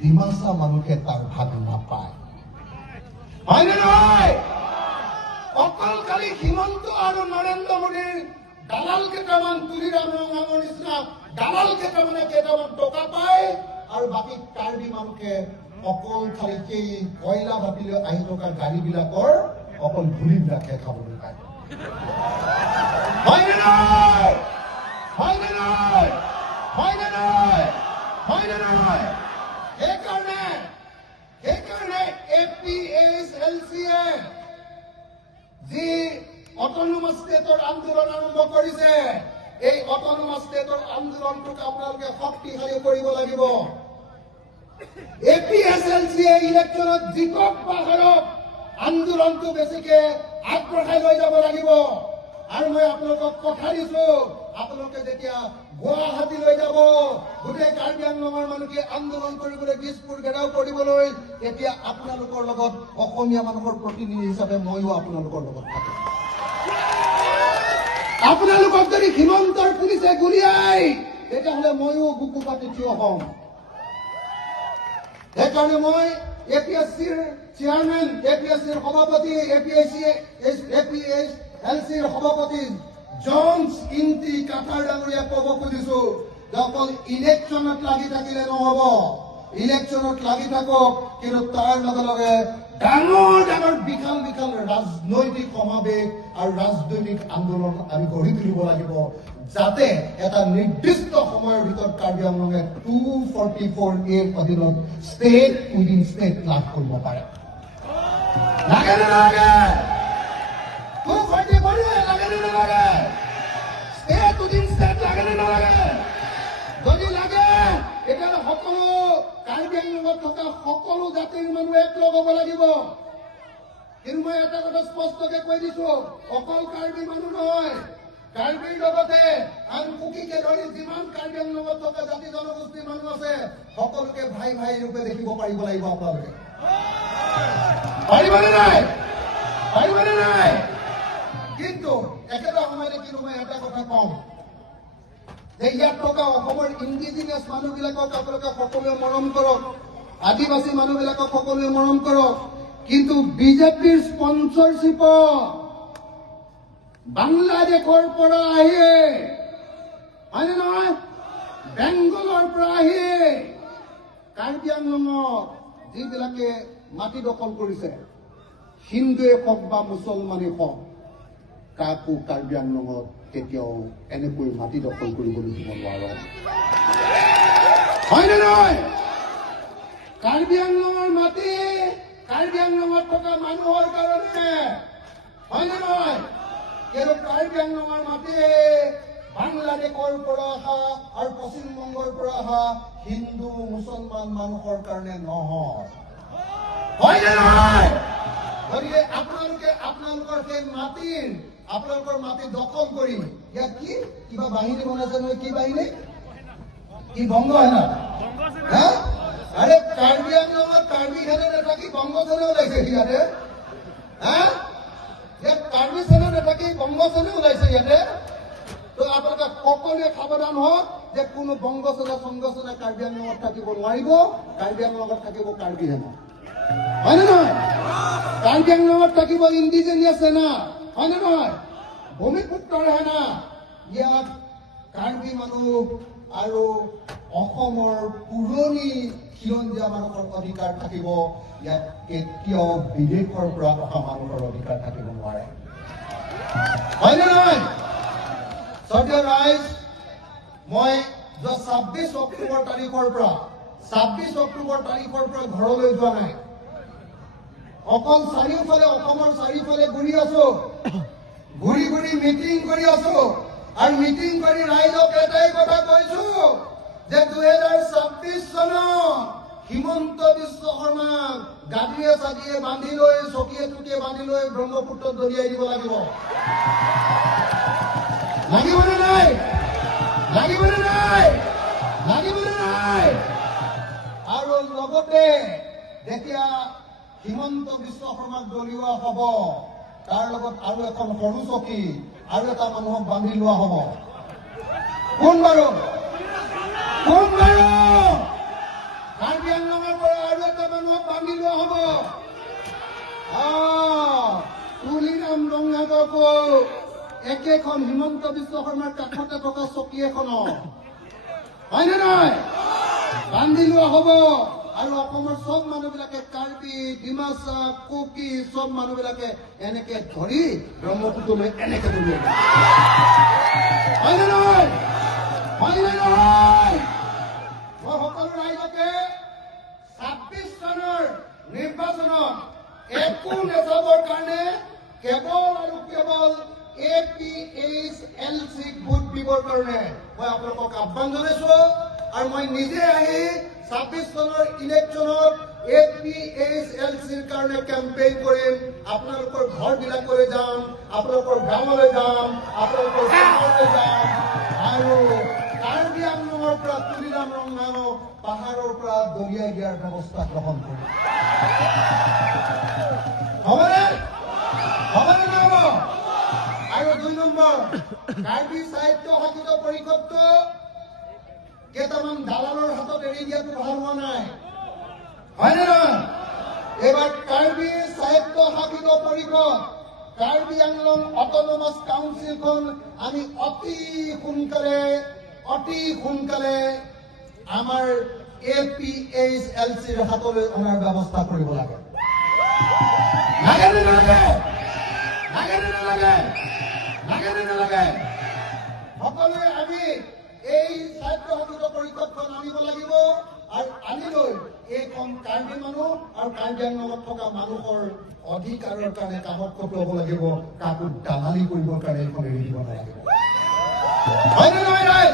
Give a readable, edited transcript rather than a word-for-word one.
ডিমাচা মানুহে তাৰ ভাগ নাপায় হয়নে নহয় অকল খালি হিমন্ত আৰু নৰেন্দ্ৰ মোদীৰ দালাল কেইটামান তুলিৰাম ৰঙাঙৰ নিচিনা দালাল কেইটামানে কেইটামান টকা পায় আৰু বাকী কাৰ্বি মানুহে অকল খালি সেই কয়লা ভাবিলৈ আহি থকা গাড়ীবিলাকৰ অকল ধূলিবিলাকে খাবলৈ পায় হয়নে নহয় হয়নে নহয় হয়নে নহয় হয়নে নহয় সেইকাৰণে APSLCয়ে যি অটনমাস ষ্টেটৰ আন্দোলন আৰম্ভ কৰিছে এই অটনমাস ষ্টেটৰ আন্দোলনটোক আপোনালোকে শক্তিশালী কৰিব লাগিব APSLCয়ে ইলেকশ্যনত জিকক বা হাৰক আন্দোলনটো বেছিকে আগবঢ়াই লৈ যাব লাগিব আৰু মই আপোনালোকক কথা দিছো আপোনালোকে যেতিয়া গুৱাহাটীলৈ যাব গোটেই কাৰ্বি আংলঙৰ মানুহে আন্দোলন কৰিবলৈ দিছপুৰ ঘেৰাও কৰিবলৈ তেতিয়া আপোনালোকৰ লগত অসমীয়া মানুহৰ প্ৰতিনিধি হিচাপে ময়ো আপোনালোকৰ লগত থাকিম আপোনালোকক যদি হিমন্তৰ পুলিচে গুলিয়াই তেতিয়াহ'লে ময়ো বুকু পাতি থিয় হ'ম সেইকাৰণে মই APSCৰ চেয়াৰমেন APSCৰ সভাপতি APSLCৰ সভাপতি জনছ ইন্টি কাটাৰ ডাঙৰীয়া ক'ব খুজিছো যে অকল ইলেকশ্যনত লাগি থাকিলে নহ'ব ইলেকশ্যনত লাগি থাকক কিন্তু তাৰ লগে লগে ডাঙৰ ডাঙৰ বিশাল বিশাল ৰাজনৈতিক সমাৱেশ আৰু ৰাজনৈতিক আন্দোলন আমি গঢ়ি তুলিব লাগিব যাতে এটা নিৰ্দিষ্ট সময়ৰ ভিতৰত কাৰ্বি আংলঙে 244A অধীনত ষ্টেট উইদিন ষ্টেট লাভ কৰিব পাৰে লাগে নে নালাগে 244A লাগে নে নালাগে ষ্টেট উইদিন ষ্টেট লাগে নে নালাগে যদি লাগে তেতিয়াহ'লে সকলো কাৰ্বি আংলঙত থকা সকলো জাতিৰ মানুহ একলগ হ'ব লাগিব কিন্তু মই এটা কথা স্পষ্টকে কৈ দিছো অকল কাৰ্বি মানুহ নহয় কাৰ্বিৰ লগতে আন কুকিকে ধৰি যিমান কাৰ্বি আংলঙত থকা জাতি জনগোষ্ঠীৰ মানুহ আছে সকলোকে ভাই ভাই ৰূপে দেখিব পাৰিব লাগিব আপোনালোকে পাৰিবনে নাই কিন্তু একেটা সময়তে কিন্তু মই এটা কথা কওঁ যে ইয়াত থকা অসমৰ ইণ্ডিজিনিয়াছ মানুহবিলাকক আপোনালোকে সকলোৱে মৰম কৰক আদিবাসী মানুহবিলাকক সকলোৱে মৰম কৰক কিন্তু বিজেপিৰ স্পন্সৰশ্বিপত বাংলাদেশৰ পৰা আহি হয়নে নহয় বেংগলৰ পৰা আহি কাৰ্বি আংলঙত যিবিলাকে মাটি দখল কৰিছে হিন্দুৱে হওক বা মুছলমানে হওক কাকো কাৰ্বি আংলঙত কেতিয়াও এনেকৈ মাটি দখল কৰিবলৈ দিব নোৱাৰে হয়নে নহয় কাৰ্বি আংলঙৰ মাটি কাৰ্বি আংলঙত থকা মানুহৰ কাৰণে হয়নে নহয় কিন্তু কাৰ্বি আংলঙৰ মাটি বাংলাদেশৰ পৰা অহা আৰু পশ্চিমবংগৰ পৰা অহা হিন্দু মুছলমান মানুহৰ কাৰণে নহয় হয়নে নহয় গতিকে আপোনালোকে আপোনালোকৰ সেই আপোনালোকৰ মাটি দখল কৰি ইয়াত কি কিবা বাহিনী বনাইছে নহয় কি বাহিনী কি বংগ সেনা আৰে কাৰ্বি আংলঙত কাৰ্বি সেনা নাথাকি বংগ সেনা ওলাইছে ইয়াতে ইয়াত কাৰ্বি সেনা নাথাকি বংগ সেনা ওলাইছে ইয়াতে তো আপোনালোকে সকলোৱে সাৱধান হওক যে কোনো বংগ সেনা সংঘ সেনা কাৰ্বি আংলঙত থাকিব নোৱাৰিব কাৰ্বি আংলঙত থাকিব কাৰ্বি সেনা হয়নে নহয় কাৰ্বি আংলঙত থাকিব ইণ্ডিজিনিয়াছ সেনা হয়নে নহয় ভূমিপুত্ৰৰ সেনা ইয়াত কাৰ্বি মানুহ আৰু অসমৰ পুৰণি খিলঞ্জীয়া মানুহৰ অধিকাৰ থাকিব ইয়াত কেতিয়াও বিদেশৰ পৰা অহা মানুহৰ অধিকাৰ থাকিব নোৱাৰে হয়নে নহয় শ্ৰদ্ধেয় ৰাইজ মই 26 অক্টোবৰ তাৰিখৰ পৰা ঘৰলৈ যোৱা নাই অকল চাৰিওফালে অসমৰ চাৰিওফালে ঘূৰি আছো ঘূৰি ঘূৰি মিটিং কৰি আছো আৰু মিটিং কৰি ৰাইজক এটাই কথা কৈছো যে 2026 চনত হিমন্ত বিশ্ব শৰ্মাক গাড়ীয়ে চাগিয়ে বান্ধি লৈ চকীয়ে টুকিয়ে বান্ধি লৈ ব্ৰহ্মপুত্ৰত দলিয়াই দিব লাগিব লাগিবনে নাই আৰু লগতে যেতিয়া হিমন্ত বিশ্ব শৰ্মাক দলিওৱা হ'ব তাৰ লগত আৰু এখন সৰু চকী আৰু এটা মানুহক বান্ধি লোৱা হ'ব কোন বাৰু কাৰ্বি আংলঙৰ নহ'ব। তুলিৰাম ৰঙাগকো একেখন হিমন্ত বিশ্ব শৰ্মাৰ কাষতে থকা চকী এখনত হয়নে নহয় বান্ধি লোৱা হ'ব আৰু অসমৰ চব মানুহবিলাকে কাৰ্বি ডিমাচা কুকি চব মানুহবিলাকে এনেকে ধৰি ব্ৰহ্মপুত্ৰলৈ এনেকে দলিয়াই দিব। হয়নে নহয় হয়নে নহয় মই সকলো ৰাইজকে 26 চনৰ নিৰ্বাচনত একো নেতাবৰ কাৰণে কেৱল আৰু কেৱল APHLC ভোট দিবৰ কাৰণে মই আপোনালোকক আহ্বান জনাইছো আৰু মই নিজে আহি 26 চনৰ ইলেকশ্যনত APHLCৰ কাৰণে কেম্পেইন কৰিম। আপোনালোকৰ ঘৰবিলাকলৈ যাম, আপোনালোকৰ গাঁৱলৈ যাম, আপোনালোকৰ চহৰলৈ যাম আৰু কাৰ্বি আংলঙৰ পৰা তুলিৰাম ৰঙাগক পাহাৰৰ পৰা দলিয়াই দিয়াৰ ব্যৱস্থা গ্ৰহণ কৰিম। হ'বনে হ'বনে নহ'ব? আৰু 2 নম্বৰ কাৰ্বি সাহিত্য শাসিত পৰিষদটো কেইটামান দালালৰ হাতত এৰি দিয়াটো ভাল হোৱা নাই হয়নে নহয়? এইবাৰ কাৰ্বি সাহিত্য শাসিত পৰিষদ কাৰ্বি আংলং অটনমাছ কাউন্সিলখন আমি অতি সোনকালে আমাৰ APHLCৰ হাতলৈ অনাৰ ব্যৱস্থা কৰিব লাগে। লাগে নে নালাগে? লাগে নে নালাগে? লাগে নে নালাগে? সকলোৱে আমি এই সাহিত্য শাসিত পৰিষদখন আনিব লাগিব আৰু আনি লৈ এইখন কাৰ্বি মানুহ আৰু কাৰ্বি আংলঙত থকা মানুহৰ অধিকাৰৰ কাৰণে কামত খটুৱাব লাগিব। কাকো দালালি কৰিবৰ কাৰণে এইখন এৰি দিব নালাগিব। হয়নে নহয়?